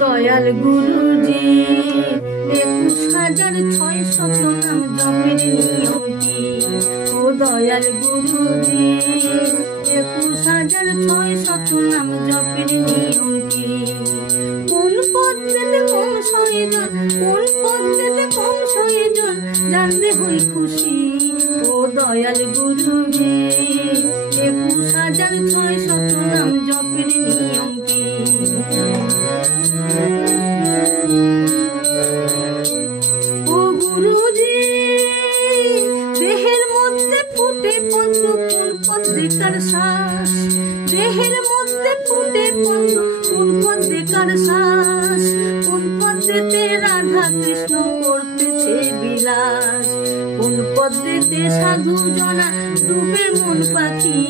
দয়াল গুরুজি 21,600 নাম জপের নিয়ম কি? ও দয়াল গুরুজি 21,600 নাম জপের নিয়ম কি? কোন পদ্ধতিতে কম সংয়োজন, কোন পদ্ধতিতে কম সংয়োজন জানলে হই খুশি? ও দয়াল গুরুজি 21,600 নাম জপের নিয়ম কি? ও গুরুজি দেহের মধ্যে ফুটে পঞ্চ কোন পদ্মিকার শ্বাস? দেহের মধ্যে ফুটে পঞ্চ কোন পদ্মিকার শ্বাস? কোন পদ্মেতে রাধা কৃষ্ণ করতেছে বিলাস? কোন পদ্মেতে সাধু জনা ডুবে মন পাখি?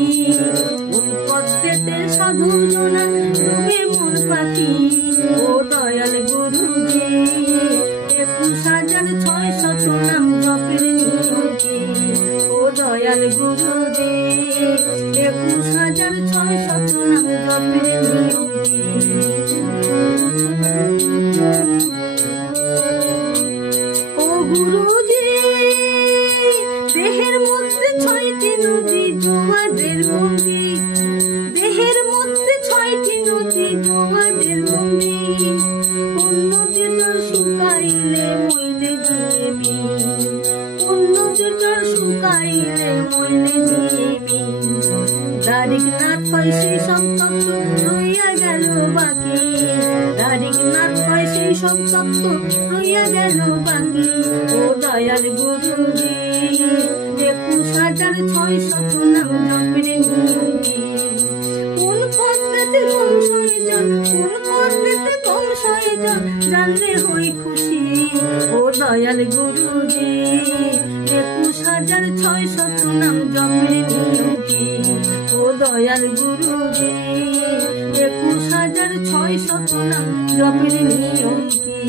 কোন পদ্মেতে সাধু জনা ডুবে মন পাখি? ও দয়াল গুরুজি 21,600 নাম জপের নিয়ম কি? ও দয়াল গুরুজি 21,600 নাম জপের নিয়ম কি? ও গুরুজি দেহের মধ্যে 6টি নদী জোয়ারের বন্দি, দেহের মধ্যে 6টি নদী জোয়ারের বন্দি। কোন নদীর জল শুকাইলে মইলে দিবি, কোন নদীর জল শুকাইলে মইলে দিবি। দারিকনাথ কয় সেই সব তত্ত্ব রইয়া গেল বাকি, দারিকনাথ কয় সেই সব তত্ত্ব রইয়া গেল বাকি। ও দয়াল গুরুজি 21,600 নাম জপের নিয়ম কি? কোন পদ্ধতিতে কম সংযোজন, কোন পদ্ধতিতে কম সংযোজন জানলে হই খুশি? ও দয়াল গুরুজি 21,600 নাম জপের নিয়ম কি? ও দয়াল গুরুজি 21,600 নাম জপের নিয়ম কি?